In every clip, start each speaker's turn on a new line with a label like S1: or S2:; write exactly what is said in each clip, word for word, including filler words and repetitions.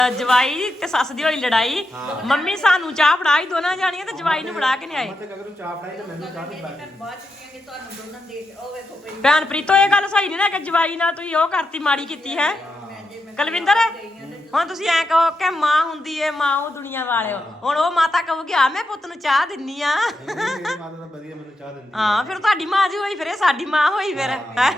S1: ਜਵਾਈ ਤੇ ਸੱਸ ਦੀ ਹੋਈ ਲੜਾਈ। ਮੰਮੀ ਸਾਨੂੰ ਚਾਹ ਫੜਾਈ ਦੋਨਾਂ ਜਾਣੀਆਂ ਤੇ ਜਵਾਈ ਨੂੰ ਫੜਾ ਕੇ ਨਹੀਂ ਆਏ। ਭੈਣ ਪ੍ਰੀਤੋ ਇਹ ਗੱਲ ਸਹੀ ਨਹੀਂ ਨਾ ਕਿ ਜਵਾਈ ਨਾਲ ਤੁਸੀਂ ਉਹ ਕਰਤੀ ਮਾੜੀ ਕੀਤੀ ਹੈ। ਕੁਲਵਿੰਦਰ ਹੁਣ ਤੁਸੀਂ ਐ ਕਹੋ ਕਿ ਮਾਂ ਹੁੰਦੀ ਏ ਮਾਂ ਉਹ ਦੁਨੀਆ ਵਾਲਿਓ, ਹੁਣ ਉਹ ਮਾਤਾ ਕਹੂਗੀ ਆ ਮੈਂ ਪੁੱਤ ਨੂੰ ਚਾਹ ਦਿੰਨੀ ਆ। ਹਾਂ ਫਿਰ ਤੁਹਾਡੀ ਮਾਂ ਜੀ ਹੋਈ, ਫਿਰ ਇਹ ਸਾਡੀ ਮਾਂ ਹੋਈ ਫਿਰ।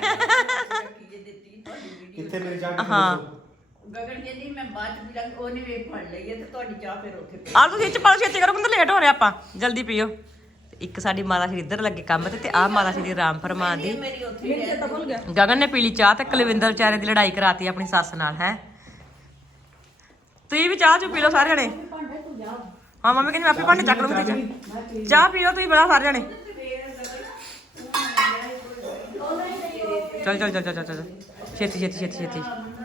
S2: ਕਿੱਥੇ ਮੇਰੀ ਚਾਹ?
S1: ਹਾਂ
S3: ਗਗਨ ਕਹਿੰਦੀ ਮੈਂ ਬਾਅਦ ਚ ਪੀਲਾਂਗੀ, ਉਹਨੇ ਵੇਖ ਫੜ ਲਈ ਹੈ ਤੇ ਤੁਹਾਡੀ ਚਾਹ ਫਿਰ ਉੱਥੇ ਪੀ।
S1: ਆਹ ਤੁਸੀਂ ਇੱਥੇ ਪਾਲੋ ਛੇਤੀ ਕਰੋ ਕਿੰਨਾ ਲੇਟ ਹੋ ਰਿਹਾ, ਆਪਾਂ ਜਲਦੀ ਪੀਓ। ਇੱਕ ਸਾਡੀ ਮਾਤਾ ਸ਼੍ਰੀ ਇੱਧਰ ਲੱਗੇ ਕੰਮ ਤੇ ਤੇ ਆਹ ਮਾਤਾ ਸ਼੍ਰੀ ਰਾਮ ਫਰਮਾਨ ਦੀ।
S3: ਮੇਰੀ ਉੱਥੇ ਹੀ ਰਹਿ ਭੁੱਲ ਗਿਆ।
S1: ਗਗਨ ਨੇ ਪੀਲੀ ਚਾਹ ਤੇ ਕੁਲਵਿੰਦਰ ਵਿਚਾਰੇ ਦੀ ਲੜਾਈ ਕਰਾਤੀ ਆਪਣੀ ਸੱਸ ਨਾਲ ਹੈ। ਤੁਸੀਂ ਵੀ ਚਾਹ ਚੁ ਪੀ ਲਓ ਸਾਰੇ ਜਣੇ। ਹਾਂ ਮੰਮੀ ਕਹਿੰਦੀ ਮੈਂ ਆਪੇ ਭਾਂਡੇ ਚੱਕ ਲੂੰਗੀ ਚਾਹ ਚਾਹ ਪੀਓ ਤੁਸੀਂ ਬੜਾ ਸਾਰੇ ਜਣੇ। ਚੱਲ ਚੱਲ ਚੱਲ ਚੱਲ ਚੱਲ ਛੇਤੀ ਛੇਤੀ ਛੇਤੀ ਛੇਤੀ।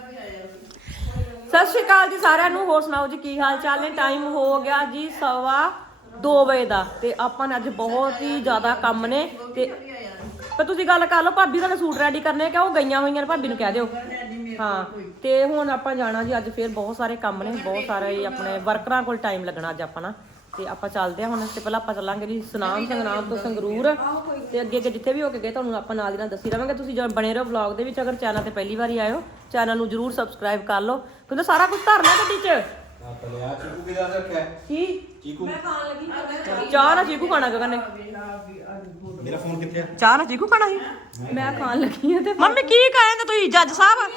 S1: ਸਤਿ ਸ਼੍ਰੀ ਅਕਾਲ ਜੀ ਸਾਰਿਆਂ ਨੂੰ। ਹੋਰ ਸੁਣਾਓ ਜੀ ਕੀ ਹਾਲ ਚਾਲ ਨੇ? ਟਾਈਮ ਹੋ ਗਿਆ ਜੀ ਸਵਾ ਦੋ ਵਜੇ ਦਾ ਤੇ ਆਪਾਂ ਨੇ ਅੱਜ ਬਹੁਤ ਹੀ ਜ਼ਿਆਦਾ ਕੰਮ ਨੇ ਤੇ ਪਰ ਤੁਸੀਂ ਗੱਲ ਕਰ ਲਓ ਭਾਬੀ ਦਾ ਸੂਟ ਰੈਡੀ ਕਰਨੇ ਕਿ ਉਹ ਗਈਆਂ ਹੋਈਆਂ ਨੇ, ਭਾਬੀ ਨੂੰ ਕਹਿ ਦਿਓ। ਹਾਂ ਤੇ ਹੁਣ ਆਪਾਂ ਜਾਣਾ ਜੀ ਅੱਜ ਫੇਰ ਬਹੁਤ ਸਾਰੇ ਕੰਮ ਨੇ, ਬਹੁਤ ਸਾਰੇ ਆਪਣੇ ਵਰਕਰਾਂ ਕੋਲ ਟਾਈਮ ਲੱਗਣਾ ਅੱਜ ਆਪਾਂ ਨਾ। ਤੇ ਆਪਾਂ ਚੱਲਦੇ ਹਾਂ ਹੁਣ। ਤੇ ਪਹਿਲਾਂ ਆਪਾਂ ਚੱਲਾਂਗੇ ਜੀ ਸੁਨਾਮ ਸੰਗਰਾਮ ਤੋਂ ਸੰਗਰੂਰ ਤੇ ਅੱਗੇ ਅੱਗੇ ਜਿੱਥੇ ਵੀ ਹੋ ਕੇ ਗਏ ਤੁਹਾਨੂੰ ਆਪਾਂ ਨਾਲ ਦੀ ਨਾਲ ਦੱਸੀ ਰਵਾਂਗੇ। ਤੁਸੀਂ ਜਦੋਂ ਬਣੇ ਰਹੋ ਵਲੌਗ ਦੇ ਵਿੱਚ। ਅਗਰ ਚੈਨਲ ਤੇ ਪਹਿਲੀ ਵਾਰੀ ਆਇਓ ਚੈਨਲ ਨੂੰ ਜਰੂਰ ਸਬਸਕ੍ਰਾਈਬ ਕਰ ਲਓ ਕਿਉਂਕਿ ਸਾਰਾ ਕੁਝ ਧਰਨਾ ਗੱਡੀ 'ਚ। ਕੀ
S2: ਚੀਕੂ
S1: ਮੈਂ ਖਾਣ ਲੱਗੀ ਚਾਹ ਨਾ ਚੀਕੂ ਖਾਣਾ ਗਗਨ ਨੇ।
S2: ਮੇਰਾ ਫੋਨ ਕਿੱਥੇ ਆ?
S1: ਚਾਹ ਨਾ ਚੀਕੂ ਖਾਣਾ ਸੀ ਮੈਂ ਖਾਣ ਲੱਗੀ ਆ ਤੇ ਮੰਮੀ ਕੀ ਕਹਿੰਦੇ ਤੁਸੀਂ ਜੱਜ ਸਾਹਿਬ?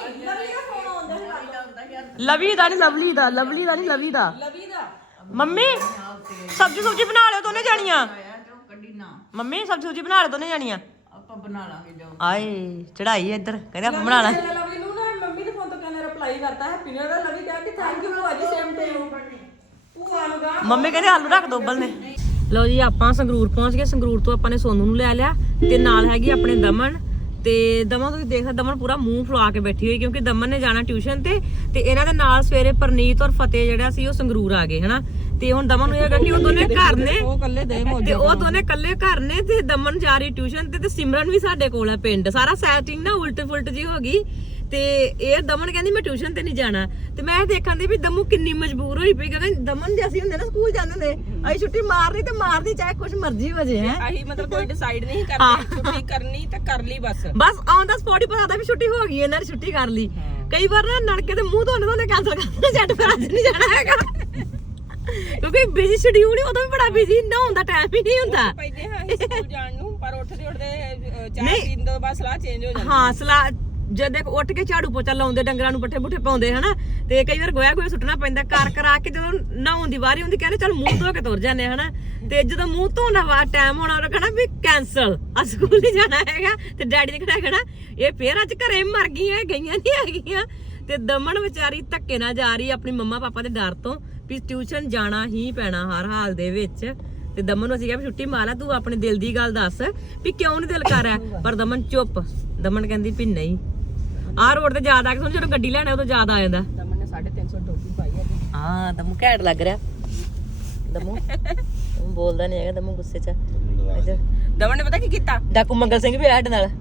S1: ਲਵੀ ਦਾ ਨਹੀਂ ਲਵਲੀ ਦਾ, ਲਵਲੀ ਦਾ ਨਹੀਂ ਲਵੀ ਦਾ। ਮੰਮੀ ਸਬਜ਼ੀ ਸੁਬਜੀ ਬਣਾ ਲਿਓ ਦੋਨੇ ਜਾਣੀਆਂ। ਮੰਮੀ ਸਬਜ਼ੀ ਸੁਬਜੀ ਬਣਾ ਲਿਓ ਦੋਨੇ ਜਾਣੀਆਂ।
S3: ਆਪਾਂ ਬਣਾ ਲਾਂਗੇ ਜਾਓ।
S1: ਆਏ ਚੜਾਈ ਇੱਧਰ ਕਹਿੰਦੇ ਆਪਾਂ ਬਣਾ ਲਾਂ।
S4: ਲਵੀ ਨੂੰ ਨਾ ਮੰਮੀ ਦੇ ਫੋਨ ਤੋਂ ਕਹਿੰਦਾ ਰਿਪਲਾਈ ਕਰਤਾ ਹੈਪੀ ਨਿਊ ਇਅਰ। ਲਵੀ ਕਹਿੰਦੀ ਥੈਂਕ ਯੂ ਭੂਆ ਜੀ ਸੇਮ ਟੂ ਯੂ। ਭੂਆ ਨੂੰ ਗਾ
S1: ਮੰਮੀ ਕਹਿੰਦੇ ਆਲੂ ਰੱਖ ਦੋ ਉਬਲ ਨੇ। ਲਓ ਜੀ ਆਪਾਂ ਸੰਗਰੂਰ ਪਹੁੰਚ ਗਏ। ਸੰਗਰੂਰ ਤੋਂ ਆਪਾਂ ਨੇ ਸੋਨੂ ਨੂੰ ਲੈ ਲਿਆ ਤੇ ਨਾਲ ਹੈਗੀ ਆਪਣੇ ਦਮਨ। ਤੇ ਦਮਨ ਤੁਸੀਂ ਦੇਖ ਸਕਦੇ ਦਮਨ ਪੂਰਾ ਮੂੰਹ ਫੁਲਾ ਕੇ ਬੈਠੀ ਹੋਈ ਕਿਉਂਕਿ ਦਮਨ ਨੇ ਜਾਣਾ ਟਿਊਸ਼ਨ ਤੇ ਤੇ ਇਹਨਾਂ ਦੇ ਨਾਲ ਸਵੇਰੇ ਪਰਨੀਤ ਔਰ ਫਤਿਹ ਜਿਹੜਾ ਸੀ ਉਹ ਸੰਗਰੂਰ ਆ ਗਏ ਹਨਾ। ਤੇ ਹੁਣ ਦਮਨ ਨੂੰ ਇਹ ਹੈਗਾ ਕਿ ਉਹ ਦੋਨੇ ਘਰ ਨੇ,
S4: ਉਹ ਇਕੱਲੇ ਦੇ ਮੋਜੇ
S1: ਤੇ ਉਹ ਦੋਨੇ ਇਕੱਲੇ ਘਰ ਨੇ ਤੇ ਦਮਨ ਜਾ ਰਹੀ ਟਿਊਸ਼ਨ ਤੇ ਤੇ ਸਿਮਰਨ ਵੀ ਸਾਡੇ ਕੋਲ ਹੈ ਪਿੰਡ। ਸਾਰਾ ਸੈਟਿੰਗ ਨਾ ਉਲਟ ਫੁਲਟ ਜੀ ਹੋ ਗਈ ਤੇ ਇਹ ਦਮਨ ਕਹਿੰਦੀ ਮੈਂ ਟਿਊਸ਼ਨ ਤੇ ਨਹੀਂ ਜਾਣਾ ਤੇ ਮੈਂ ਦੇਖਣ ਦੀ ਵੀ ਦਮੂ ਕਿੰਨੀ ਮਜਬੂਰ ਹੋਈ ਪਈ। ਕਹਿੰਦੇ ਦਮਨ ਜੇ ਅਸੀਂ ਹੁੰਦੇ ਨਾ ਸਕੂਲ ਜਾਂਦੇ ਹੁੰਦੇ ਅਸੀਂ ਛੁੱਟੀ ਮਾਰਨੀ ਤੇ ਮਾਰਨੀ ਚਾਹੇ ਕੁਝ ਮਰਜ਼ੀ ਹੋ ਜੇ ਹੈ।
S4: ਅਸੀਂ ਮਤਲਬ ਕੋਈ ਡਿਸਾਈਡ ਨਹੀਂ ਕਰਦੇ, ਛੁੱਟੀ ਕਰਨੀ ਤਾਂ ਕਰ ਲਈ ਬਸ।
S1: ਬਸ ਆਨ ਦਾ ਸਪੌਟ ਹੀ ਪਤਾ ਹੁੰਦਾ ਵੀ ਛੁੱਟੀ ਹੋ ਗਈ ਇਹਨਾਂ ਨੇ ਛੁੱਟੀ ਕਰ ਲਈ। ਕਈ ਵਾਰ ਨਾ ਨਲਕੇ ਤੇ ਮੂੰਹ ਧੋਣੇ ਧੋਣੇ ਕੈਂਸਲ ਕਰ ਦਿੰਦੇ ਜੱਟ ਫਿਰ ਅੱਜ ਨਹੀਂ ਜਾਣਾ ਹੈਗਾ ਕਿਉਂਕਿ ਬਿਜ਼ੀ ਸ਼ਡਿਊਲ ਹੀ ਉਦੋਂ ਵੀ ਬੜਾ ਬਿਜ਼ੀ ਨਾ ਹੁੰਦਾ, ਟਾਈਮ ਹੀ ਨਹੀਂ ਹੁੰਦਾ।
S4: ਪੈਂਦੇ ਹਾਂ ਅਸੀਂ ਸਕੂਲ ਜਾਣ ਨੂੰ ਪਰ ਉੱਠਦੇ ਉੱਠਦੇ ਚਾਰ ਦਿਨ ਤੋਂ ਬਾਅਦ ਸਲਾਹ ਚੇਂਜ ਹੋ ਜਾਂਦੀ।
S1: ਹਾਂ ਸਲਾਹ ਜਦ ਦੇਖ ਉੱਠ ਕੇ ਝਾੜੂ ਪੋਚਾ ਲਾਉਂਦੇ ਡੰਗਰਾਂ ਨੂੰ ਪੱਠੇ ਪੁੱਠੇ ਪਾਉਂਦੇ ਹਨਾ ਤੇ ਕਈ ਵਾਰ ਗੋਇਆ ਗੋਇਆ ਸੁੱਟਣਾ ਪੈਂਦਾ ਕਰ ਕਰਾ ਕੇ ਜਦੋਂ ਨਹਾਉਣ ਦੀ ਵਾਰੀ ਹੁੰਦੀ ਕਹਿੰਦੇ ਚੱਲ ਮੂੰਹ ਧੋ ਕੇ ਤੁਰ ਜਾਂਦੇ ਹਨਾ। ਤੇ ਜਦੋਂ ਮੂੰਹ ਧੋਣ ਦਾ ਟਾਈਮ ਹੋਣਾ ਉਹ ਕਹਿਣਾ ਵੀ ਕੈਂਸਲ ਆ ਸਕੂਲ ਨਹੀਂ ਜਾਣਾ ਹੈਗਾ ਤੇ ਡੈਡੀ ਨੇ ਕਿਹਾ ਕਹਿਣਾ ਇਹ ਫੇਰ ਅੱਜ ਘਰੇ ਮਰ ਗਈਆਂ ਗਈਆਂ ਨਹੀਂ ਹੈਗੀਆਂ। ਤੇ ਦਮਨ ਵਿਚਾਰੀ ਧੱਕੇ ਨਾਲ ਜਾ ਰਹੀ ਆਪਣੀ ਮੰਮਾ ਪਾਪਾ ਦੇ ਡਰ ਤੋਂ ਵੀ ਟਿਊਸ਼ਨ ਜਾਣਾ ਹੀ ਪੈਣਾ ਹਰ ਹਾਲ ਦੇ ਵਿੱਚ। ਤੇ ਦਮਨ ਨੂੰ ਅਸੀਂ ਕਿਹਾ ਵੀ ਛੁੱਟੀ ਮਾਰ ਲੈ ਤੂੰ ਆਪਣੇ ਦਿਲ ਦੀ ਗੱਲ ਦੱਸ ਵੀ ਕਿਉਂ ਨੀ ਦਿਲ ਕਰ ਰਿਹਾ ਪਰ ਦਮਨ ਚੁੱਪ। ਦਮਨ ਕਹਿੰਦੀ ਵੀ ਨਹੀਂ ਆਹ ਰੋਡ ਤੇ ਜ਼ਿਆਦਾ ਆ ਕੇ ਜਦੋਂ ਗੱਡੀ ਲੈਣਾ ਉਦੋਂ ਜ਼ਿਆਦਾ ਆ ਜਾਂਦਾ।
S4: ਦਮਨ ਨੇ ਸਾਢੇ ਤਿੰਨ ਸੌ ਟੋਪੀ ਪਾਈ ਹੈ।
S1: ਹਾਂ ਦਮੂ ਘੈਂਟ ਲੱਗ ਰਿਹਾ। ਦਮੂ ਬੋਲਦਾ ਨਹੀਂ ਹੈਗਾ ਦਮੂ ਗੁੱਸੇ 'ਚ।
S4: ਦਮਨ ਨੇ ਪਤਾ ਕੀ ਕੀਤਾ?
S1: ਡਾਕੂ ਮੰਗਲ ਸਿੰਘ ਵੀ ਆਇਆ ਸਾਡੇ ਨਾਲ।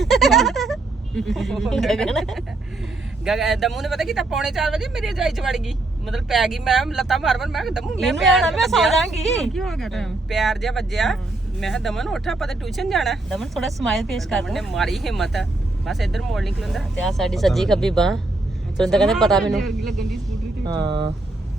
S4: ਦਮੂ ਨੇ ਪਤਾ ਕੀਤਾ ਪੌਣੇ ਚਾਰ ਵਜੇ ਮੇਰੇ ਜਾਈ ਚ ਵੜ ਗਈ ਮਤਲਬ ਪੈ ਗਈ। ਮੈਂ ਲੱਤਾਂ ਮਾਰ ਮਾਰ ਮੈਂ ਕਿਹਾ ਦਮੂ ਮੈਂ
S1: ਪਿਆਰ ਮੈਂ ਸੌ ਜਾਾਂਗੀ।
S4: ਕੀ ਹੋ ਗਿਆ ਟਾਈਮ ਪਿਆਰ ਜਿਹਾ ਵੱਜਿਆ। ਮੈਂ ਕਿਹਾ ਦਮਨ ਉੱਠ ਆਪਾਂ ਤਾਂ ਟਿਊਸ਼ਨ ਜਾਣਾ।
S1: ਦਮਨ ਥੋੜਾ ਸਮਾਈਲ ਪੇਸ਼ ਕਰ
S4: ਉਹਨੇ ਮਾਰੀ ਹਿੰਮਤ ਬਸ ਇੱਧਰ ਮੋੜ ਨਿਕਲਦਾ
S1: ਤੇ ਆ ਸਾਡੀ ਸੱਜੀ ਖੱਬੀ ਬਾਹ ਤੁਹਾਨੂੰ ਤਾਂ ਕਹਿੰਦੇ ਪਤਾ ਮੈਨੂੰ।
S4: ਲੱਗਣ ਦੀ ਸਕੂਟਰੀ ਤੇ
S1: ਹਾਂ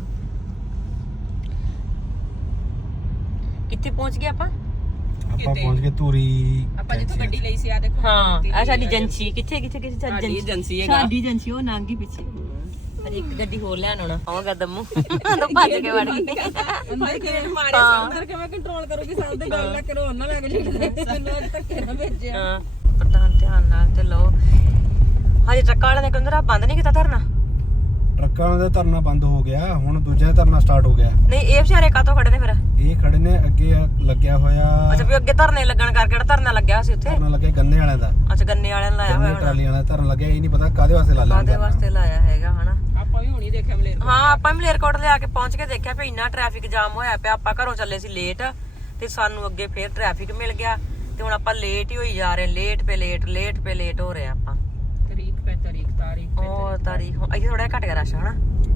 S1: ਕਿੱਥੇ ਪਹੁੰਚ ਗਏ ਆਪਾਂ?
S2: ਆਪਾਂ ਪਹੁੰਚ ਗਏ ਧੂਰੀ।
S4: ਆਪਾਂ ਜਿੱਥੋਂ ਗੱਡੀ ਲਈ ਸੀ ਆ ਦੇਖੋ।
S1: ਹਾਂ ਆ ਸਾਡੀ ਏਜੰਸੀ ਕਿੱਥੇ ਕਿੱਥੇ ਕਿੱਥੇ ਸਾਡੀ
S4: ਏਜੰਸੀ ਹੈਗਾ।
S1: ਸਾਡੀ ਏਜੰਸੀ ਉਹ ਨਾਂਗੀ ਪਿੱਛੇ ਅਜੇ ਇੱਕ ਗੱਡੀ ਹੋਰ ਲੈਣ ਆਉਣਾ ਆਵਾਂਗਾ ਦਮੂ ਤਾਂ ਭੱਜ ਕੇ ਵੜ ਗਈ।
S4: ਅੰਦਰ ਕਿਵੇਂ ਮਾਰੇ ਅੰਦਰ ਕਿਵੇਂ ਕੰਟਰੋਲ ਕਰੋਗੇ ਸਾਲ ਦੇ ਗੱਲ ਨਾ ਕਰੋ ਉਹਨਾਂ ਲੱਗ ਜਿਹੜੇ ਮੈਨੂੰ ਧੱਕੇ ਨਾ ਭੇਜਿਆ।
S1: ਹਾਂ ਪ੍ਰਧਾਨ ਧਿਆਨ ਨਾਲ ਤੇ ਲਓ ਹਜੇ ਟਰੱਕਾਂ ਵਾਲਿਆਂ ਨੇ ਕਹਿੰਦਾ ਬੰਦ ਨਹੀਂ ਕੀਤਾ ਧਰਨਾ।
S2: ਟਰੱਕਾਂ ਦਾ ਧਰਨਾ ਬੰਦ ਹੋ ਗਿਆ ਹੁਣ ਦੂਜਾ ਧਰਨਾ ਸਟਾਰਟ ਹੋ ਗਿਆ।
S1: ਨਹੀਂ ਇਹ ਵਿਚਾਰੇ ਕਾਹਤੋਂ ਖੜੇ ਨੇ ਫਿਰ?
S2: ਇਹ ਖੜੇ ਨੇ ਅੱਗੇ ਲੱਗਿਆ ਹੋਇਆ।
S1: ਅੱਛਾ ਵੀ ਅੱਗੇ ਧਰਨੇ ਲੱਗਣ ਕਰਕੇ ਜਿਹੜਾ ਧਰਨਾ ਲੱਗਿਆ ਸੀ ਉੱਥੇ
S2: ਧਰਨਾ ਲੱਗਿਆ ਗੰਨੇ ਵਾਲਿਆਂ ਦਾ।
S1: ਅੱਛਾ ਗੰਨੇ ਵਾਲਿਆਂ ਨੇ ਲਾਇਆ ਹੋਇਆ ਹੋਣਾ।
S2: ਟਰਾਲੀ ਵਾਲਾ ਧਰਨਾ ਲੱਗਿਆ ਇਹ ਨਹੀਂ ਪਤਾ ਕਾਹਦੇ ਵਾਸਤੇ ਲਾ ਲਿਆ।
S1: ਕਾਹਦੇ ਵਾਸਤੇ ਲਾਇਆ ਹੈਗਾ ਹਨਾ।
S4: ਆਪਾਂ ਵੀ ਹੁਣੀ ਦੇਖਿਆ ਮਲੇਰ।
S1: ਹਾਂ ਆਪਾਂ ਵੀ ਮਲੇਰਕੋਟ ਲਿਆ ਕੇ ਪਹੁੰਚ ਕੇ ਦੇਖਿਆ ਵੀ ਇੰਨਾ ਟ੍ਰੈਫਿਕ ਜਾਮ ਹੋਇਆ ਪਿਆ। ਆਪਾਂ ਘਰੋਂ ਚੱਲੇ ਸੀ ਲੇਟ ਤੇ ਸਾਨੂੰ ਅੱਗੇ ਫੇਰ ਟ੍ਰੈਫਿਕ ਮਿਲ ਗਿਆ ਤੇ ਹੁਣ ਆਪਾਂ ਲੇਟ ਹੀ ਹੋਈ ਜਾ ਰਹੇ। ਲੇਟ ਪੇ ਲੇਟ ਲੇਟ ਪੇ ਲੇਟ ਹੋ ਰਹੇ ਆਪਾਂ।
S4: ਤਰੀਕ ਪੇ ਤਰੀਕ ਤਾਰੀਖ
S1: ਉਹ ਤਾਰੀਖ ਇੱਥੇ ਥੋੜਾ ਘਟ ਗਿਆ ਰਸ਼ ਹਨਾ।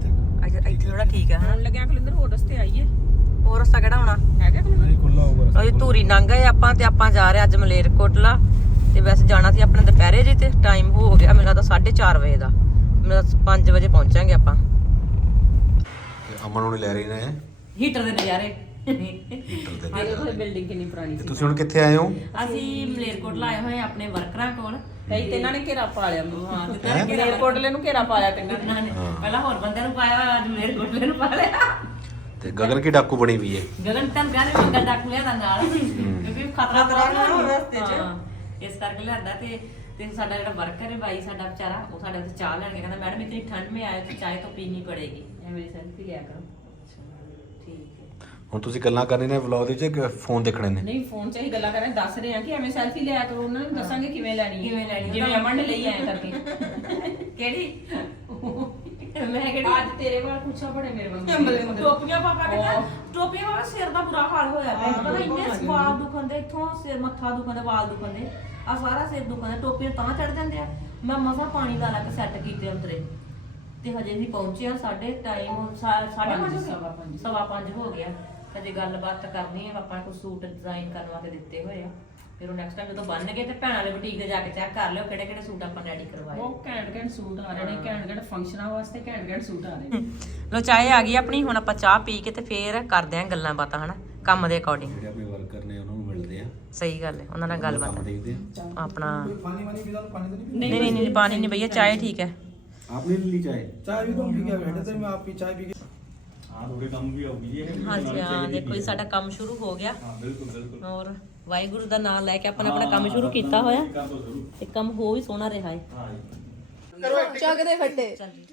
S1: ਅੱਛਾ ਇੱਥੇ ਥੋੜਾ ਠੀਕ ਹੈ ਹਨਾ।
S4: ਹੁਣ ਲੱਗਿਆ ਕੁਲਿੰਦਰ ਹੋਰ ਰਸਤੇ ਆਈਏ
S1: ਹੋਰ ਰਸਤਾ ਕਿਹੜਾ ਹੋਣਾ?
S4: ਹੈਗਾ ਕੁਲਿੰਦਰ
S2: ਨਹੀਂ ਖੁੱਲਾ ਹੋਊਗਾ
S1: ਉਹ ਧੂਰੀ ਲੰਘ ਗਏ ਆਪਾਂ ਤੇ ਆਪਾਂ ਜਾ ਰਹੇ ਅੱਜ ਮਲੇਰਕੋਟਲਾ ਤੇ ਵੈਸੇ ਜਾਣਾ ਸੀ ਆਪਣੇ ਦੁਪਹਿਰੇ ਜੀ ਤੇ ਟਾਈਮ ਹੋ ਗਿਆ ਮੈਨੂੰ ਲੱਗਦਾ ਸਾਢੇ ਚਾਰ ਵਜੇ ਦਾ। ਮੈਨੂੰ ਪੰਜ ਵਜੇ ਪਹੁੰਚਾਂਗੇ ਆਪਾਂ।
S2: ਅਮਨ ਨੂੰ ਲੈ ਰਹੀ ਨੇ
S1: ਹੀਟਰ ਦੇ ਨਜ਼ਾਰੇ।
S2: ਹੀਟਰ ਦੇ
S4: ਇਹ ਉਹ ਬਿਲਡਿੰਗ ਕਿੰਨੀ ਪੁਰਾਣੀ ਸੀ।
S2: ਤੁਸੀਂ ਹੁਣ ਕਿੱਥੇ ਆਏ ਹੋ?
S1: ਅਸੀਂ ਮਲੇਰਕੋਟਲਾ ਆਏ ਹੋਏ ਆਪਣੇ ਵਰਕਰਾਂ ਕੋਲ।
S4: ਕਈ ਤੇ ਇਹਨਾਂ ਨੇ ਘੇਰਾ ਪਾ ਲਿਆ ਮੈਨੂੰ
S1: ਹਾਂ ਤੇ ਤੇਰੇ ਘੇਰਾ
S4: ਏਅਰਪੋਰਟ ਨੂੰ ਘੇਰਾ ਪਾ ਲਿਆ ਤੈਨੂੰ
S1: ਇਹਨਾਂ ਨੇ ਪਹਿਲਾਂ ਹੋਰ ਬੰਦਿਆਂ ਨੂੰ ਪਾਇਆ ਅੱਜ ਮਲੇਰਕੋਟਲੇ ਨੂੰ ਪਾ ਲਿਆ।
S2: ਤੇ ਗਗਨ ਕੀ ਡਾਕੂ ਬਣੀ ਵੀ ਹੈ।
S1: ਗਗਨ ਤਾਂ ਗਾਣੇ ਮੰਗਾ ਡਾਕੂ ਲਿਆਦਾ ਨਾਲ ਕਿਉਂਕਿ ਖਤਰਾ ਬਹੁਤ ਨਾ
S4: ਹੋਵੇ ਰਸਤੇ 'ਚ।
S1: ਹਾਂ, ਇਸ ਕਰਕੇ ਲਿਆਦਾ ਤੇ ਤੇ ਸਾਡਾ ਜਿਹੜਾ ਵਰਕਰ ਹੈ ਬਾਈ ਸਾਡਾ ਵਿਚਾਰਾ ਉਹ ਸਾਡੇ ਉੱਤੇ ਚਾਹ ਲੈਣ ਗਿਆ ਕਹਿੰਦਾ ਮੈਡਮ ਇਤਨੀ ਠੰਡ में आए तो चाय तो पीनी पड़ेगी ਇਹ ਮੇਰੀ ਸੈਲਫੀ ਲਿਆ ਕਰੋ। ਠੀਕ ਹੈ
S2: ਹੁਣ ਤੁਸੀਂ ਗੱਲਾਂ ਕਰਨੀ ਨੇ ਵਲੌਗ ਦੇ ਵਿੱਚ ਫੋਨ ਦੇਖਣੇ ਨੇ?
S4: ਨਹੀਂ ਫੋਨ 'ਚ ਹੀ ਗੱਲਾਂ ਕਰ ਰਹੇ ਦੱਸ ਰਹੇ ਆ ਕਿ ਐਵੇਂ ਸੈਲਫੀ ਲਿਆ ਕਰੋ ਉਹਨਾਂ ਨੂੰ ਦੱਸਾਂਗੇ ਕਿਵੇਂ ਲੈਣੀ
S1: ਕਿਵੇਂ ਲੈਣੀ ਹੈ।
S4: ਜਿਵੇਂ ਅਮਨ ਨੇ ਲਈ ਐ ਕਰਕੇ
S1: ਕਿਹੜੀ ਮੈਂ ਕਿਹੜੀ
S4: ਅੱਜ ਤੇਰੇ ਵਾਲ ਪੁੱਛਾ ਬੜੇ ਮੇਰੇ ਵਾਂਗੂ
S1: ਟੋਪੀਆਂ ਪਾਪਾ ਕਹਿੰਦਾ ਟੋਪੀਆਂ ਪਾਪਾ ਸਿਰ ਦਾ ਬੁਰਾ ਹਾਲ ਹੋਇਆ ਪਿਆ ਪਤਾ ਇੰਨੇ ਵਾਲ ਦੁਖਦੇ ਇੱਥੋਂ ਸਿਰ ਮੱਥਾ ਦੁਖਦਾ ਵਾਲ ਦੁਖਦੇ ਆ ਸਾਰਾ ਸਿਰ ਦੁਖਦਾ ਟੋਪੀਆਂ ਤਾਂ ਚੜ ਜਾਂਦੇ ਆ। ਮੈਂ ਮਸਾ ਪਾਣੀ ਲਾ ਲਾ ਕੇ ਸੈੱਟ ਕੀਤੇ ਅੰਦਰੇ ਤੇ ਹਜੇ ਵੀ ਪਹੁੰਚੇ ਆ ਸਾਡੇ ਟਾਈਮ ਸਾਢੇ ਪੰਜ
S4: ਸਵਾ ਪੰਜ
S1: ਸਵਾ ਪੰਜ ਹੋ ਗਿਆ। ਹਜੇ ਗੱਲਬਾਤ ਕਰਨੀ ਹੈ ਆਪਾਂ ਕੋਈ ਸੂਟ ਡਿਜ਼ਾਈਨ ਕਰਨ ਵਾਸਤੇ ਦਿੱਤੇ ਹੋਏ ਆ ਫਿਰ ਉਹ ਨੈਕਸਟ ਟਾਈਮ ਜਦੋਂ ਬਣ ਗਏ ਤੇ ਭੈਣਾਂ ਵਾਲੇ ਬੁਟੀਕ ਤੇ ਜਾ ਕੇ ਚੈੱਕ ਕਰ ਲਿਓ ਕਿਹੜੇ ਕਿਹੜੇ ਸੂਟ ਆਪਾਂ ਰੈਡੀ ਕਰਵਾਏ।
S4: ਉਹ ਘੈਂਟ ਘੈਂਟ ਸੂਟ ਆ ਰਹੇ ਨੇ ਘੈਂਟ ਘੈਂਟ ਫੰਕਸ਼ਨਾਂ ਵਾਸਤੇ ਘੈਂਟ ਘੈਂਟ ਸੂਟ ਆ ਰਹੇ ਨੇ।
S1: ਲੋ ਚਾਹ ਆ ਗਈ ਆਪਣੀ ਹੁਣ ਆਪਾਂ ਚਾਹ ਪੀ ਕੇ ਤੇ ਫੇਰ ਕਰਦੇ ਆਂ ਗੱਲਾਂ ਬਾਤਾਂ ਹਨਾ ਕੰਮ ਦੇ ਅਕੋਰਡਿੰਗ।
S2: ਜਿਹੜੇ ਆਪਣੇ ਵਰਕਰ ਨੇ ਉਹਨਾਂ ਨੂੰ ਮਿਲਦੇ ਆ
S1: ਸਹੀ ਗੱਲ ਹੈ ਉਹਨਾਂ ਨਾਲ ਗੱਲਬਾਤ
S2: ਦੇਖਦੇ ਆ।
S1: ਆਪਣਾ
S2: ਪਾਣੀ ਵਾਣੀ ਵੀ ਪਾਣੀ ਤਾਂ
S1: ਨਹੀਂ ਨਹੀਂ ਨਹੀਂ ਪਾਣੀ ਨਹੀਂ ਭਈਆ ਚਾय ठीक है।
S2: आपने ली चाय?
S5: चाय भी तो पी के बैठे थे मैं आपकी चाय पी के
S2: हाँ थोड़े कम भी होगी ये
S1: हाँ जी हाँ देखो जी साडा काम शुरू हो गया।
S2: हाँ बिल्कुल बिल्कुल
S1: और वाहिगुरु ਦਾ ਨਾਮ ਲੈ ਕੇ ਆਪਾਂ ਨੇ ਆਪਣਾ ਕੰਮ ਸ਼ੁਰੂ ਕੀਤਾ ਹੋਇਆ ਤੇ ਕੰਮ ਹੋ ਵੀ ਸੋਹਣਾ ਰਿਹਾ ਹੈ।
S4: ਚੱਕਦੇ ਫੱਟੇ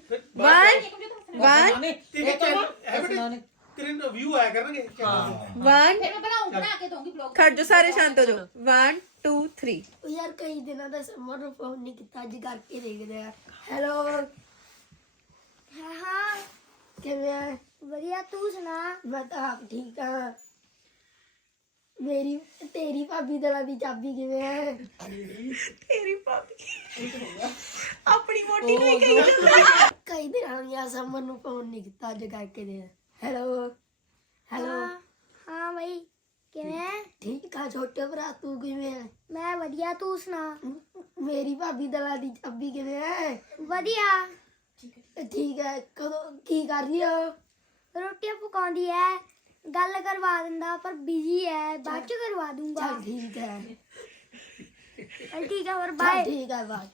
S5: तेरे व्यू आया करनगे
S6: वन खड़ जो सारे शांत हो जाओ वन टू थ्री
S7: यार कई दिनों ਦਾ ਸਮਰ ਨੂੰ ਫੋਨ ਨਹੀਂ ਕੀਤਾ ਅੱਜ ਕਰਕੇ ਦੇਖਦੇ ਆ। ਹੈਲੋ ਹਾਂ ਹਾਂ ਕਿਵੇਂ ਆ? ਵਧੀਆ ਤੂੰ ਸੁਣਾ? ਮੈਂ ਤਾਂ ਆਪ ਠੀਕ ਆ। ਮੇਰੀ ਤੇਰੀ ਭਾਬੀ ਦਲਾ ਦੀ ਚਾਬੀ ਕਿਵੇਂ ਆ?
S6: तेरी भाभी अपनी मोटी नहीं गई
S7: ਕਈ ਦਿਨਾਂ ਨੂੰ ਯਾਰ ਸਮਰ ਨੂੰ ਫੋਨ ਨਹੀਂ ਕੀਤਾ ਅੱਜ ਕਰਕੇ ਦੇ। ਹੈਲੋ ਹੈਲੋ
S8: ਹਾਂ ਬਈ ਕਿਵੇਂ?
S7: ਠੀਕ ਆ ਛੋਟੇ ਭਰਾ ਤੂੰ ਕਿਵੇਂ ਆ?
S8: ਮੈਂ ਵਧੀਆ ਤੂੰ ਸੁਣਾ?
S7: ਮੇਰੀ ਭਾਬੀ ਦਲਾ ਦੀ ਚਾਬੀ ਕਿਵੇਂ ਆ?
S8: ਵਧੀਆ
S7: ਠੀਕ ਹੈ ਕਦੋਂ ਕੀ ਕਰ ਰਹੀ ਹੋ?
S8: ਰੋਟੀਆਂ ਪਕਾਉਂਦੀ ਐ ਗੱਲ ਕਰਵਾ ਦਿੰਦਾ ਪਰ ਬਿਜ਼ੀ ਐ ਬਾਅਦ ਚ ਕਰਵਾ ਦੂੰਗਾ।
S7: ਚੱਲ ਠੀਕ ਹੈ
S8: ਚੱਲ ਠੀਕ ਆ ਹੋਰ
S7: ਚੱਲ
S8: ਬਾਏ।
S7: ਠੀਕ ਹੈ ਬਾਏ।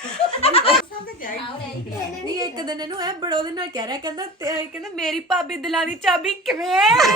S6: नहीं एक दिन ਇਹਨੂੰ ਐ ਬੜਾ ਉਹਦੇ ਨਾਲ ਕਹਿ ਰਿਹਾ ਕਹਿੰਦਾ ਤੇ- ਕਹਿੰਦਾ ਮੇਰੀ ਭਾਬੀ ਦਿਲਾਂ ਦੀ ਚਾਬੀ ਕਿਵੇਂ?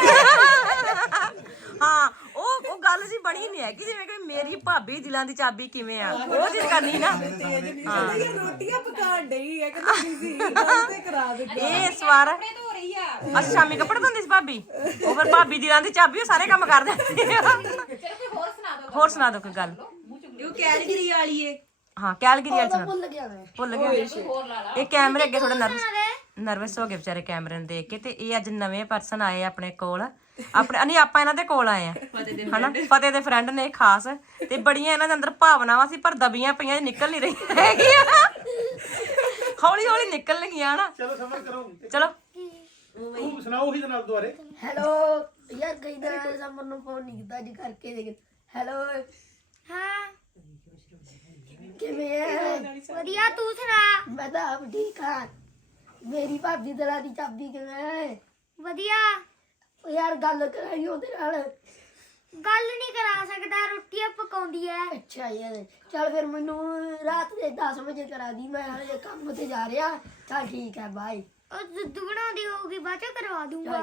S1: ਹਾਂ ਉਹ ਉਹ ਗੱਲ ਜੀ ਬਣੀ ਨਹੀਂ ਹੈਗੀ ਜਿਵੇਂ ਕਿ ਮੇਰੀ ਭਾਬੀ ਦਿਲਾਂ ਦੀ ਚਾਬੀ ਕਿਵੇਂ ਆ ਉਹ ਚੀਜ਼ ਕਰਨੀ ਨਾ।
S6: ਕਹਿੰਦਾ ਯਾਰ ਰੋਟੀਆਂ ਪਕਾਉਣ ਡਈ ਹੈ ਕਹਿੰਦਾ ਬਿਜ਼ੀ ਤੇ ਕਰਾ ਦੇ।
S1: ਇਹ ਇਸ ਵਾਰ ਅੱਛਾ ਸ਼ਾਮੀ ਕੱਪੜੇ ਧੋਂਦੀ ਸੀ ਭਾਬੀ ਉਹ ਫਿਰ ਭਾਬੀ ਦਿਲਾਂ ਦੀ ਚਾਬੀ ਉਹ ਸਾਰੇ ਕੰਮ ਕਰ ਦਿੰਦੀ ਆ। ਹੋਰ ਸੁਣਾ ਦਿਓ ਕੋਈ ਗੱਲ।
S6: ਉਹ ਕੈਲਗਰੀ ਵਾਲੀ ਏ
S1: ਹਾਂ ਕੈਲਗਰੀ ਵਾਲੀ ਸੁਣਾ
S7: ਭੁੱਲ ਗਿਆ ਮੈਂ।
S1: ਭੁੱਲ ਗਿਆ ਇਹ ਕੈਮਰੇ ਅੱਗੇ ਥੋੜਾ ਨਰਵਸ ਨਰਵਸ ਹੋ ਗਏ ਵਿਚਾਰੇ ਕੈਮਰੇ ਨੂੰ ਦੇਖ ਕੇ ਤੇ ਇਹ ਅੱਜ ਨਵੇਂ ਪਰਸਨ ਆਏ ਆਪਣੇ ਕੋਲ ਆਪਣੇ ਨਹੀਂ ਆਪਾਂ ਇਹਨਾਂ ਦੇ ਕੋਲ ਆਏ ਆ ਹਨਾ ਫਤਿਹ ਦੇ ਫਰੈਂਡ ਨੇ ਖਾਸ ਤੇ ਬੜੀਆਂ ਇਹਨਾਂ ਦੇ ਅੰਦਰ ਭਾਵਨਾਵਾਂ ਸੀ ਪਰ ਦਬੀਆਂ ਪਈਆਂ ਨਿਕਲ ਨਹੀਂ ਰਹੀਆਂ ਹੈਗੀਆਂ ਹੌਲੀ ਹੌਲੀ ਨਿਕਲਣਗੀਆਂ ਨਾ।
S5: चलो समर करो
S1: ਚਲੋ
S5: तू सुनाओ ही जनाब दोबारे
S7: ਹੈਲੋ ਯਾਰ ਕਈ ਦਿਨਾਂ ਦਾ ਸਮਰ ਨੂੰ ਫੋਨ ਨਹੀਂ ਕੀਤਾ ਅੱਜ ਕਰਕੇ ਦੇਖ। ਹੈਲੋ
S8: ਹਾਂ
S7: ਕਿਵੇਂ ਆ?
S8: ਵਧੀਆ ਤੂੰ ਸੁਣਾ?
S7: ਮੈਂ ਤਾਂ ਆਪ ਠੀਕ ਆ। ਮੇਰੀ ਭਾਬੀ ਦਲਾ ਦੀ ਚਾਬੀ ਕਿਵੇਂ ਆ?
S8: ਵਧੀਆ
S7: ਉਹ ਯਾਰ ਗੱਲ ਕਰਾਈ ਉਹਦੇ ਨਾਲ।
S8: ਗੱਲ ਨਹੀਂ ਕਰਾ ਸਕਦਾ ਰੋਟੀਆਂ ਪਕਾਉਂਦੀ ਐ।
S7: ਅੱਛਾ ਯਾਰ ਚੱਲ ਫਿਰ ਮੈਨੂੰ ਰਾਤ ਦੇ ਦਸ ਵਜੇ ਕਰਾ ਦੀ ਮੈਂ ਹਲੇ ਕੰਮ ਤੇ ਜਾ ਰਿਹਾ। ਚੱਲ ਠੀਕ ਹੈ ਬਾਏ।
S8: ਉਹ ਦੁੱਧ ਬਣਾਉਂਦੀ ਹੋਊਗੀ ਬਾਅਦ ਚ ਕਰਵਾ ਦੂੰਗਾ।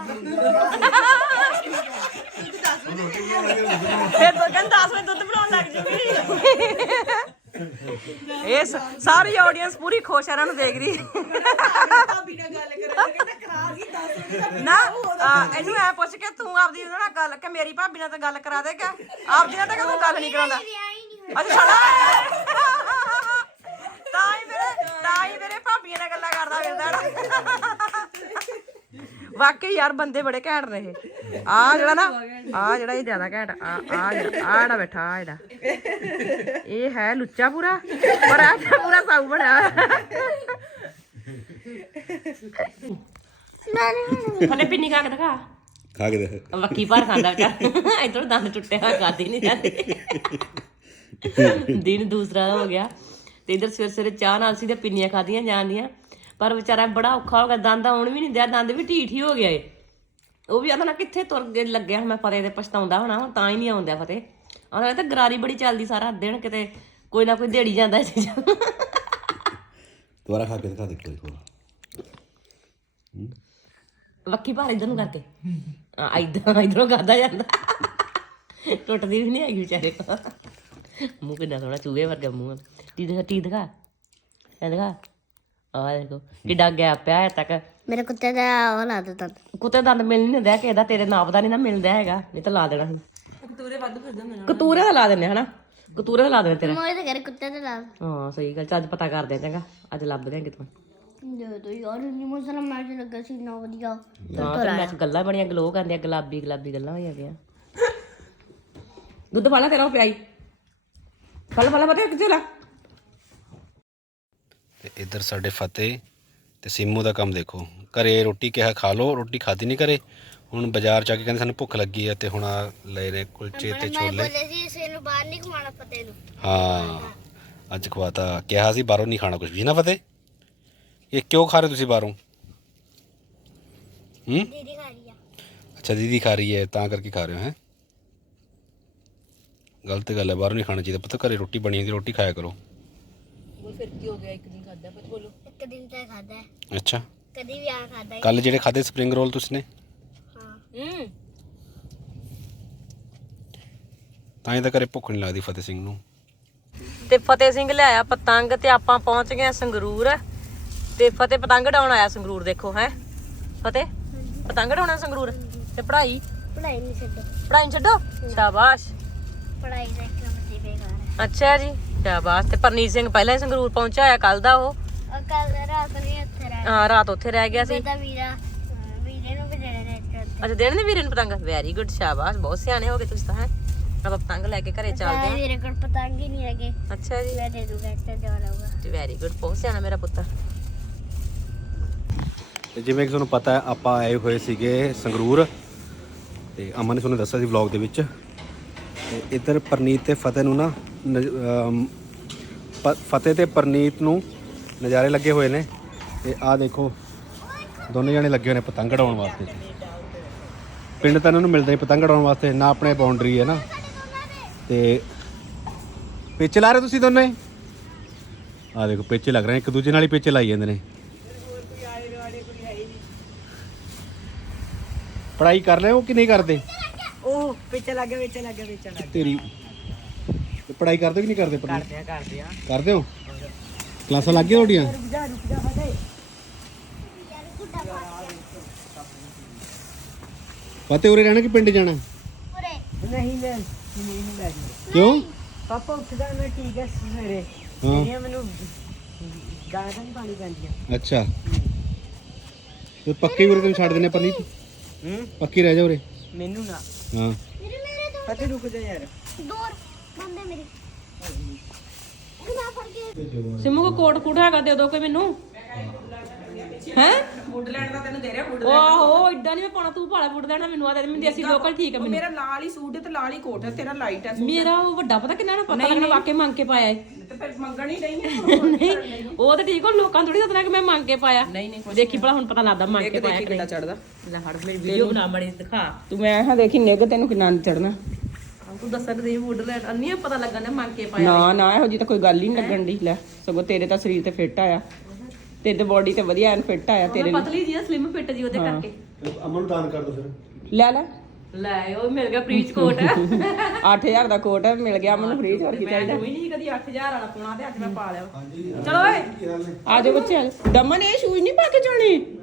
S1: ਫਿਰ ਤਾਂ ਕਹਿੰਦਾ ਦਸ ਵਜੇ ਦੁੱਧ ਬਣਾਉਣ ਲੱਗ ਜੂਗੀ। ਇਹ ਸ- ਸਾਰੀ ਆਡੀਅנס ਪੂਰੀ ਖੁਸ਼ ਹੈ ਇਹਨਾਂ ਨੂੰ ਦੇਖ ਰਹੀ
S6: ਭਾਬੀ ਨਾਲ ਗੱਲ ਕਰਾਂ ਕਹਿੰਦਾ ਕਰਾ ਦੀ ਦਸ ਵਜੇ
S1: ਨਾ ਆ, ਇਹਨੂੰ ਐ ਪੁੱਛ ਕੇ ਤੂੰ ਆਪਦੀ ਉਹਨਾਂ ਨਾਲ ਗੱਲ ਕਿ ਮੇਰੀ ਭਾਬੀ ਨਾਲ ਤਾਂ ਗੱਲ ਕਰਾ ਦੇ ਕਿ ਆਪਦੀ ਨਾਲ ਤਾਂ ਤੂੰ ਗੱਲ ਨਹੀਂ ਕਰਾਉਂਦਾ।
S8: ਵਿਆਹ ਹੀ ਨਹੀਂ ਹੋਇਆ।
S1: ਅੱਛਾ ਛੜਾ ਤਾਂ ਹੀ ਮੇਰੇ ਤਾਂ ਹੀ ਮੇਰੇ ਭਾਬੀਆਂ ਨਾਲ ਗੱਲਾਂ ਕਰਦਾ ਫਿਰਦਾ ਨਾ। ਵਾਕਈ ਯਾਰ ਬੰਦੇ ਬੜੇ ਘੈਂਟ ਨੇ ਇਹ ਆ ਜਿਹੜਾ ਨਾ ਆ ਜਿਹੜਾ ਇਹ ਜ਼ਿਆਦਾ ਘੈਂਟ ਆ ਆ ਜਿਹੜਾ ਆ ਜਿਹੜਾ ਬੈਠਾ ਆ ਜਿਹੜਾ ਇਹ ਹੈ ਲੁੱਚਾ ਪੂਰਾ ਪਰ ਆ ਪੂਰਾ ਸਾਊ ਬਣਿਆ
S8: ਮੈਂ ਨਹੀਂ
S1: ਫਤੇ ਪਿੰਨੀ ਖਾ ਕੇ ਦਿਖਾ।
S9: ਖਾ ਕੇ ਦੇਖ।
S1: ਵੱਕੀ ਭਰ ਖਾਂਦਾ ਵਿਚਾਰ ਇਧਰੋਂ ਦੰਦ ਟੁੱਟੇ ਹੋਏ ਖਾਦੀ ਨਹੀਂ ਜਾਂਦੇ। ਦਿਨ ਦੂਸਰਾ ਹੋ ਗਿਆ ਤੇ ਇਧਰ ਸਵੇਰੇ ਸਵੇਰੇ ਚਾਹ ਨਾਲ ਸੀ ਤੇ ਪਿੰਨੀਆਂ ਖਾਦੀਆਂ ਜਾਂਦੀਆਂ, ਪਰ ਵਿਚਾਰਾ ਬੜਾ ਔਖਾ ਹੋ ਗਿਆ, ਦੰਦ ਆਉਣ ਵੀ ਨਹੀਂ ਦਿਆ, ਦੰਦ ਵੀ ਢੀਠ ਹੀ ਹੋ ਗਿਆ ਏ। ਉਹ ਵੀ ਆਂਦਾ ਨਾ ਕਿੱਥੇ ਤੁਰ ਕੇ ਲੱਗਿਆ ਮੈਂ ਫਤਿਹ ਤੇ ਪਛਤਾਉਂਦਾ ਹੋਣਾ ਹੁਣ ਤਾਂ ਹੀ ਨਹੀਂ ਆਉਂਦਾ ਫਤਿਹ। ਆਂਦਾ ਤਾਂ ਗਰਾਰੀ ਬੜੀ ਚੱਲਦੀ ਸਾਰਾ ਦਿਨ, ਕਿਤੇ ਕੋਈ ਨਾ ਕੋਈ ਦੇੜੀ ਜਾਂਦਾ ਇਸ ਚੀਜ਼ਾਂ।
S9: ਦੁਬਾਰਾ ਖਾ ਕੇ ਦਿਖਾ ਦੇ ਕੋਈ ਹੋਰ।
S1: ਵੱਖੀ ਭਾਰ ਇਧਰ ਨੂੰ ਕਰਕੇ ਆ ਇਧਰ ਇਧਰੋਂ ਖਾਦਾ ਜਾਂਦਾ, ਟੁੱਟਦੀ ਵੀ ਨਹੀਂ ਹੈਗੀ ਵਿਚਾਰੇ ਕੋਲ। ਮੂੰਹ ਕਿੰਨਾ ਸੋਹਣਾ ਚੂਹੇ ਵਰਗਾ ਮੂੰਹ। ਟੀ ਦਿਖਾ ਟੀ ਦਿਖਾ ਇਹ ਦਿਖਾ ਆਹ ਦੇਖੋ ਕਿੱਡਾ ਗੈਪ ਪਿਆ ਹਜੇ ਤੱਕ।
S8: ਮੇਰੇ ਕੁੱਤੇ ਦਾ ਉਹ ਲਾ ਦਿੱਤਾ
S1: ਕੁੱਤੇ ਦੰਦ ਮਿਲ ਨਹੀਂ ਦਿੰਦਾ ਕਿਸੇ ਦਾ, ਤੇਰੇ ਨਾਪ ਦਾ ਨਹੀਂ ਨਾ ਮਿਲਦਾ ਹੈਗਾ, ਨਹੀਂ ਤਾਂ ਲਾ ਦੇਣਾ ਸੀ।
S6: ਕਤੂਰੇ ਵੱਧ ਫਿਰਦੇ ਹੁੰਦੇ ਨੇ।
S1: ਕਤੂਰੇ ਦਾ ਲਾ ਦਿੰਦੇ ਹਨਾ, ਕਤੂਰੇ ਦਾ ਲਾ ਦੇਣੇ ਤੇਰੇ।
S8: ਮੋਏ ਤੇ ਕਰੇ ਕੁੱਤੇ ਤੇ ਲਾ
S1: ਹਾਂ ਸਹੀ ਗੱਲ, ਚੱਲ ਅੱਜ ਪਤਾ ਕਰਦੇ ਆ ਚੰਗਾ, ਅੱਜ ਲੱਭਦੇ ਆ ਕਿਤੋਂ।
S8: ਦੇ ਦੋ ਯਾਰ ਨੀ ਮੌਸਮ ਮੈਚ ਲੱਗਾ ਸੀ ਨਾ ਵਧੀਆ।
S1: ਹਾਂ ਤੇ ਮੈਂ ਗੱਲਾਂ ਬੜੀਆਂ ਗਲੋ ਕਰਦੀਆਂ, ਗੁਲਾਬੀ ਗੁਲਾਬੀ ਗੱਲਾਂ ਹੋਈਆਂ ਗਈਆਂ। ਦੁੱਧ ਵਾਲਾ ਤੇਰਾ ਉਹ ਪਿਆਈ ਫਲ ਫਲ ਪਤਾ ਕਿੱਥੇ ਲਾ।
S9: ਤੇ ਇੱਧਰ ਸਾਡੇ ਫਤਿਹ ਤੇ ਸਿੰਮੂ ਦਾ ਕੰਮ ਦੇਖੋ, ਘਰੇ ਰੋਟੀ ਕਿਹਾ ਖਾ ਲਓ, ਰੋਟੀ ਖਾਦੀ ਨਹੀਂ ਘਰੇ। ਹੁਣ ਬਾਜ਼ਾਰ ਜਾ ਕੇ ਕਹਿੰਦੇ ਸਾਨੂੰ ਭੁੱਖ ਲੱਗੀ ਹੈ ਤੇ ਹੁਣ ਆ ਲਏ ਨੇ ਕੁਲਚੇ ਤੇ ਛੋਲੇ।
S8: ਬੋਲੇ ਸੀ ਇਸੇ ਨੂੰ ਬਾਹਰ ਨਹੀਂ ਖਵਾਉਣਾ ਫਤਿਹ ਨੂੰ।
S9: ਹਾਂ ਅੱਜ ਖਵਾਤਾ, ਕਿਹਾ ਸੀ ਬਾਹਰੋਂ ਨਹੀਂ ਖਾਣਾ ਕੁਝ ਵੀ ਨਾ ਫਤਿਹ। ਇਹ ਕਿਉਂ ਖਾ ਰਹੇ ਤੁਸੀਂ ਬਾਹਰੋਂ? ਹੂੰ
S8: ਦੀਦੀ ਖਾ ਰਹੀ ਆ।
S9: ਅੱਛਾ ਦੀਦੀ ਖਾ ਰਹੀ ਹੈ ਤਾਂ ਕਰਕੇ ਖਾ ਰਹੇ ਹੋ ਹੈ। ਗਲਤ ਗੱਲ ਹੈ, ਬਾਹਰੋਂ ਨਹੀਂ ਖਾਣਾ ਚਾਹੀਦਾ, ਪਤਾ ਘਰੇ ਰੋਟੀ ਬਣੀ ਹੁੰਦੀ, ਰੋਟੀ ਖਾਇਆ ਕਰੋ।
S6: ਉਹ ਫਿਰ ਕੀ ਹੋ ਗਿਆ, ਇੱਕ ਦਿਨ ਖਾਦਾ ਪਰ ਬੋਲੋ।
S8: ਇੱਕ ਦਿਨ ਤਾਂ ਖਾਦਾ ਹੈ,
S9: ਅੱਛਾ
S8: ਕਦੀ ਵੀ ਆ ਖਾਦਾ ਹੈ।
S9: ਕੱਲ ਜਿਹੜੇ ਖਾਦੇ ਸਪਰਿੰਗ ਰੋਲ ਤੁਸੀਂ ਨੇ,
S8: ਹਾਂ
S6: ਹੂੰ
S9: ਤਾਂ ਹੀ ਤਾਂ ਘਰੇ ਭੁੱਖ ਨਹੀਂ ਲੱਗਦੀ ਫਤਿਹ ਸਿੰਘ ਨੂੰ।
S1: ਤੇ ਫਤਿਹ ਸਿੰਘ ਲਿਆਇਆ ਪਤੰਗ ਤੇ ਆਪਾਂ ਪਹੁੰਚ ਗਏ ਸੰਗਰੂਰ। ਤੇ ਫਤਿਹ ਪਤੰਗ ਉਡਾਉਣ ਆਇਆ ਸੰਗਰੂਰ, ਦੇਖੋ ਹੈ ਫਤਿਹ ਪਤੰਗ ਉਡਾਉਣਾ ਸੰਗਰੂਰ। ਤੇ ਪੜ੍ਹਾਈ
S8: ਪੜਾਈ ਨਹੀਂ ਛੱਡੋ,
S1: ਪੜ੍ਹਾਈ ਨੀ ਛੱਡੋ, ਸ਼ਾਬਾਸ਼।
S8: ਪੜਾਈ ਦਾ ਇੱਕ ਨੰਬਰ ਬੇਕਾਰ ਹੈ।
S1: ਅੱਛਾ ਜੀ ਸ਼ਾਬਾਸ਼। ਤੇ ਪਰਨੀਤ ਸਿੰਘ ਪਹਿਲਾਂ ਹੀ ਸੰਗਰੂਰ ਪਹੁੰਚਿਆ ਹੋਇਆ ਕੱਲ ਦਾ। ਉਹ
S8: ਉਹ ਕੱਲ ਰਾਤ ਨੂੰ ਹੀ ਉੱਥੇ ਰਹਿ
S1: ਹਾਂ ਰਾਤ ਉੱਥੇ ਰਹਿ ਗਿਆ ਸੀ।
S8: ਤਾਂ ਵੀਰਾ ਅਹ ਵੀਰੇ ਨੂੰ ਵੀ ਦੇਣੇ ਨੇ ਇੱਕ ਉੱਥੇ।
S1: ਅੱਛਾ ਦੇਣ ਨੇ ਵੀਰੇ ਨੂੰ ਪਤੰਗ, ਵੈਰੀ ਗੁੱਡ ਸ਼ਾਬਾਸ਼, ਬਹੁਤ ਸਿਆਣੇ ਹੋ ਗਏ ਤੁਸੀਂ ਤਾਂ ਹੈ। ਆਪਾਂ ਪਤੰਗ ਲੈ ਕੇ ਘਰੇ ਚੱਲਦੇ ਹਾਂ।
S8: ਮੇਰੇ ਕੋਲ ਪਤੰਗ ਹੀ ਨਹੀਂ ਹੈਗੇ,
S1: ਅੱਛਾ ਜੀ
S8: ਮੈਂ ਦੇ ਦੂੰਗਾ ਇੱਥੇ ਜਾ ਲਊਗਾ।
S1: ਵੈਰੀ ਗੁੱਡ, ਬਹੁਤ ਸਿਆਣਾ ਮੇਰਾ ਪੁੱਤਰ।
S9: ਤੇ ਜਿਵੇਂ ਕਿ ਤੁਹਾਨੂੰ ਪਤਾ ਹੈ ਆਪਾਂ ਆਏ ਹੋਏ ਸੀਗੇ ਸੰਗਰੂਰ, ਤੇ ਅਮਨ ਨੇ ਤੁਹਾਨੂੰ ਦੱਸਿਆ ਸੀ ਵਲੌਗ ਦੇ ਵਿੱਚ। ਤੇ ਇੱਧਰ ਪਰਨੀਤ ਤੇ ਫਤਿਹ ਨੂੰ ਨਾ ਨਜ਼- ਅਮ ਪ- ਫਤਿਹ ਤੇ ਪਰਨੀਤ ਨੂੰ ਨਜ਼ਾਰੇ ਲੱਗੇ ਹੋਏ ਨੇ। ਤੇ ਆਹ ਦੇਖੋ ਦੋਨੇ ਜਣੇ ਲੱਗੇ ਹੋਏ ਨੇ ਪਤੰਗ ਉਡਾਉਣ ਵਾਸਤੇ। ਪਿੰਡ ਤਾਂ ਇਹਨਾਂ ਨੂੰ ਮਿਲਦਾ ਹੀ ਪਤੰਗ ਉਡਾਉਣ ਵਾਸਤੇ, ਨਾ ਆਪਣੇ ਬਾਉਂਡਰੀ ਹੈ ਨਾ। ਤੇ ਪਿੱਛੇ ਲਾ ਰਹੇ ਤੁਸੀਂ ਦੋਨੇ? ਆਹ ਦੇਖੋ ਪਿੱਛੇ ਲੱਗ ਰਹੇ ਨੇ, ਇੱਕ ਦੂਜੇ ਨਾਲ ਹੀ ਪਿੱਛੇ ਲਾਈ ਜਾਂਦੇ ਨੇ। ਪੜਾਈ ਕਰ ਰਹੇ ਹੋ ਕਿ ਨਹੀਂ ਕਰਦੇ?
S1: ਉਹ ਪਿੱਛੇ ਲੱਗ ਗਿਆ, ਵਿੱਚ ਲੱਗ ਗਿਆ, ਵਿੱਚ ਲੱਗ
S9: ਤੇਰੀ ਪੜਾਈ ਕਰਦੇ ਹੋ ਕਿ ਨਹੀਂ ਕਰਦੇ? ਪੜ੍ਹਾਈ
S1: ਕਰਦੇ ਆ ਕਰਦੇ ਆ
S9: ਕਰਦੇ ਹੋ? ਕਲਾਸਾਂ ਲੱਗ ਗਈਆਂ ਤੁਹਾਡੀਆਂ? ਫਤਿਹ ਉਰੇ ਰਹਿਣਾ ਕਿ ਪਿੰਡ ਜਾਣਾ?
S1: ਨਹੀਂ ਮੈਂ ਨਹੀਂ ਲੈ ਜੀ
S9: ਕਿਉਂ?
S1: ਪਾਪਾ ਉੱਠਦਾ ਮੈਂ ਠੀਕ ਹੈ ਸਵੇਰੇ,
S9: ਹਾਂ
S1: ਇਹ ਮੈਨੂੰ ਗਾਣਾ ਤਾਂ ਨਹੀਂ ਪਾਣੀ ਪੈਂਦੀਆਂ।
S9: ਅੱਛਾ ਤੇ ਪੱਕੀ ਉਰੇ ਤੈਨੂੰ ਛੱਡ ਦਿੰਦੇ ਪਰਨੀਤ?
S1: ਹੂੰ
S9: ਪੱਕੀ ਰਹਿ ਜਾ ਉਰੇ।
S1: ਮੈਨੂੰ ਨਾ
S9: ਹਾਂ
S8: ਮੇਰੇ ਮੇਰੇ ਦੋ
S1: ਫਤਿਹ ਰੁਕ ਜਾ ਯਾਰ।
S8: ਦੌਰ ਬੰਦੇ ਮੇਰੇ ਕਿੰਨਾ ਫੜ ਕੇ
S1: ਸਿਮੂ ਕੋ ਕੋਟ ਕੁੜ ਹੈਗਾ ਦੇ ਦੋ ਕੋਈ ਮੈਨੂੰ ਹੈ।
S4: ਫੂਡ ਲੈਣ ਦਾ ਤੈਨੂੰ ਦੇ ਰਿਹਾ ਫੂਡ।
S1: ਆਹੋ ਇਦਾਂ ਨਹੀਂ ਮੈਂ ਪਾਣਾ, ਤੂੰ ਭਾਲਾ ਫੁੱਟ ਦੇਣਾ ਮੈਨੂੰ। ਆ ਤੇ ਮੈਨੂੰ ਦੇਸੀ ਲੋਕਲ ਠੀਕ ਹੈ ਮੈਨੂੰ।
S4: ਮੇਰਾ ਲਾਲ ਹੀ ਸੂਟ ਹੈ ਤੇ ਲਾਲ ਹੀ ਕੋਟ ਹੈ, ਤੇਰਾ ਲਾਈਟ ਹੈ ਸੂਟ।
S1: ਮੇਰਾ ਉਹ ਵੱਡਾ ਪਤਾ ਕਿੰਨਾ ਨਾ ਪਤਾ ਲੱਗਣਾ ਵਾਕੇ ਮੰਗ ਕੇ ਪਾਇਆ ਏ।
S4: ਤੇ ਫਿਰ ਮੰਗਣ ਹੀ ਨਹੀਂ
S1: ਨਹੀਂ ਉਹ ਤਾਂ ਠੀਕ ਹੋ, ਲੋਕਾਂ ਥੋੜੀ ਦੱਸਣਾ ਕਿ ਮੈਂ ਮੰਗ ਕੇ ਪਾਇਆ। ਨਹੀਂ ਨਹੀਂ ਦੇਖੀ ਭਲਾ ਹੁਣ ਪਤਾ ਲੱਗਦਾ ਮੰਗ ਕੇ ਪਾਇਆ ਕਿ
S4: ਕਿੰਨਾ ਚੜਦਾ।
S1: ਲੈ ਹੜ ਮੇਰੀ ਵੀਡੀਓ ਬਣਾ ਮੜੀ ਦਿਖਾ
S4: ਤੂੰ ਮੈਂ ਹਾਂ ਦੇਖੀ ਨਿੱਘ ਤੈਨੂੰ ਕਿੰਨਾ ਚੜਨਾ।
S1: ਤੂੰ ਦੱਸ ਸਕਦੀ ਵੁੱਡ ਲੈ ਅੰਨੀ ਪਤਾ ਲੱਗਣਾ ਮੰਗ ਕੇ ਪਾਇਆ।
S4: ਨਾ ਨਾ ਇਹੋ ਜੀ ਤਾਂ ਕੋਈ ਗੱਲ ਹੀ ਨਹੀਂ ਲੱਗਣ ਦੀ। ਲੈ ਸਗੋਂ ਤੇਰੇ ਤਾਂ ਸਰੀਰ ਤੇ ਫਿੱਟ ਆਇਆ, ਤੇਰੇ ਤੇ ਬੋਡੀ ਤੇ ਵਧੀਆ ਐਨ ਫਿੱਟ ਆਇਆ ਤੇਰੇ ਲਈ।
S1: ਪਤਲੀ ਜੀ ਸਲਿਮ ਫਿੱਟ ਜੀ ਉਹਦੇ ਕਰਕੇ।
S9: ਅਮਨ ਨੂੰ ਦਾਨ ਕਰ ਦੋ ਫਿਰ।
S4: ਲੈ ਲੈ
S1: ਲੈ ਉਹ ਮਿਲ ਗਿਆ ਪ੍ਰੀਚ ਕੋਟ।
S4: ਅੱਠ ਹਜ਼ਾਰ ਦਾ ਕੋਟ ਮਿਲ ਗਿਆ ਮੈਨੂੰ ਫ੍ਰੀ ਚ। ਹੋਰ ਕੀ ਚਾਹੀਦਾ?
S1: ਮੈਂ ਨਹੀਂ ਕਦੀ ਅੱਠ ਹਜ਼ਾਰ ਵਾਲਾ ਪਾਉਣਾ ਤੇ ਅੱਜ ਮੈਂ ਪਾ ਲਿਆ। ਚਲੋ ਓਏ
S4: ਆ ਜਾਓ ਬੱਚੇ ਆ ਜਾਓ। ਦਮਨ ਇਹ ਸ਼ੂਜ਼ ਨਹੀਂ ਪਾ ਕੇ ਜਾਣੇ।